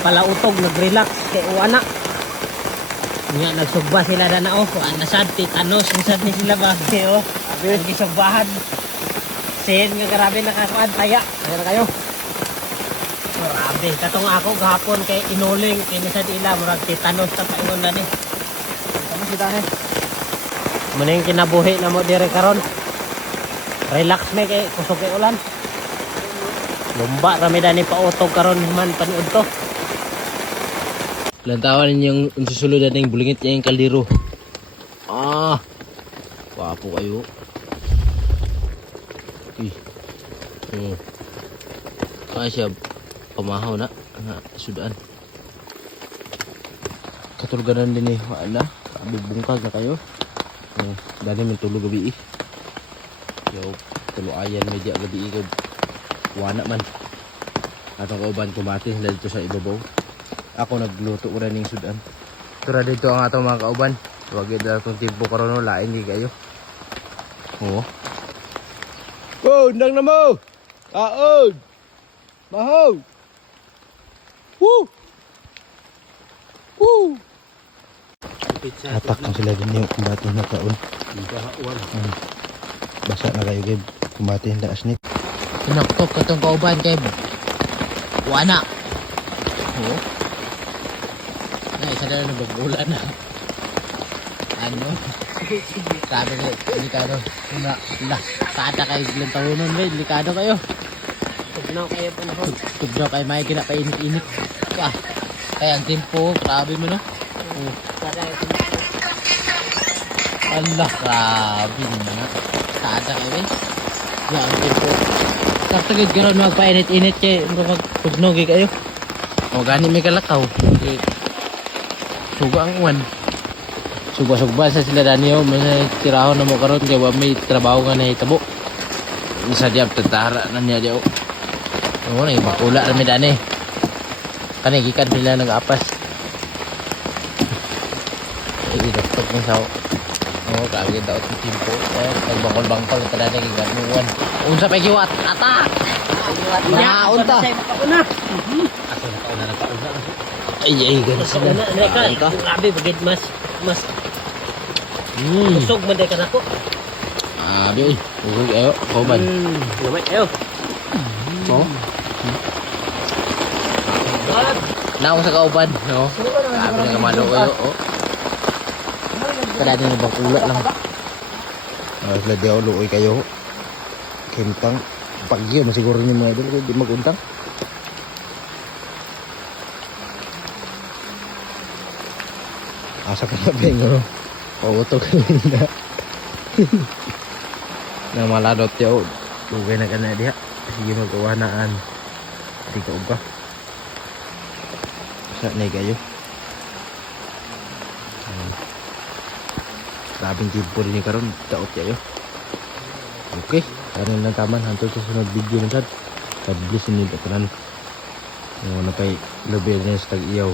palautog, nag-relax kay uwana. Nga nagsugba sila na oh, ana sad titanos sad ni sila ba oh. Nagisugbahan. Sen nga grabe nakakuan taya. Ayun kayo. Grabe, katong ako gahapon kay inuling kinasad ila murag titanos ta paingon na ni. Ano si tahe? Muning kinabuhi na mo dire karon. Relax me kay kusog kay ulan. Lumba rami dani pautog karon man paniud to. Lantawan ninyong unsusulod na yung bulingit niya yung kaldero. Ah, wapo kayo. Kaya siya pamahaw na sudaan. Katulganan din eh. Wala, bubungkag na kayo. Dali man tulog gabi eh. Yo, tuluayan medya gabi eh. Wana man. Atong kauban kumatin dito sa ibabaw. Ako nagluto ko rin ng sudan. Tura dito ang atong mga kauban. Huwag yun itong timpo karoon. Lain di kayo. Oo. Oh, nang na mo! Kaon! Mahaw! Woo! Woo! Atak na sila din yung kumbati na kaon. Basa na kayo gib. Kumbati na asnit. Pinaktok ka itong kauban gib. Wana! Oo. Isa na nabagbulan na. Ano? Sabi na, delikado. Kada kayo bilang tahunan ba? Delikado kayo. Tugnaw kayo pa na po. Tugnaw kayo may kinapainit-init. Kaya ang tempo, grabe mo no? Allah, grabe naman na. Kada kayo eh. Kaya ang tempo. Kaptagid ka rin magpainit-init kayo. Tugnaw kayo. O gani may kalakaw. Suga ang uwan. Suba-suba sa sila Danio. May tirahon na mo karon kaya may trabaho nga na itabo. Isa diap tentara na niya diyo. Oo na bakula na may dani. Kanigikan nila nag-apas. Idoktok ng sao. Oo, kagid daw itong timpo. Pagbangkol-bangkol ka dani kaya mo uwan. Unsa pa giwat? Atak! Na, unta! Asa na kauna na kauna na. Ay, gano'n sila. Grabe, bagid mas usog man ka na ko. Abi, usog ayo, kauban. Lumay ayo. Oo. Naong sa kauban, no? Abi na kamano kayo, oh. Kada din bakula lang. Sila diaw luoy kayo. Kintang pagyo masiguro ni mga idol di maguntang. Asa ka na bengo. Pauto ka na. Na maladot yaw. Lugay na ka na diha. Sige mag-uwanaan. Di ka uba. Sa na kayo. Labing timpo rin karon. Daot kayo. Okay. Kanin lang taman. Hantol sa sunod video na sad. God bless inyo. Kapanan. Napay labi na sa tag-iyaw.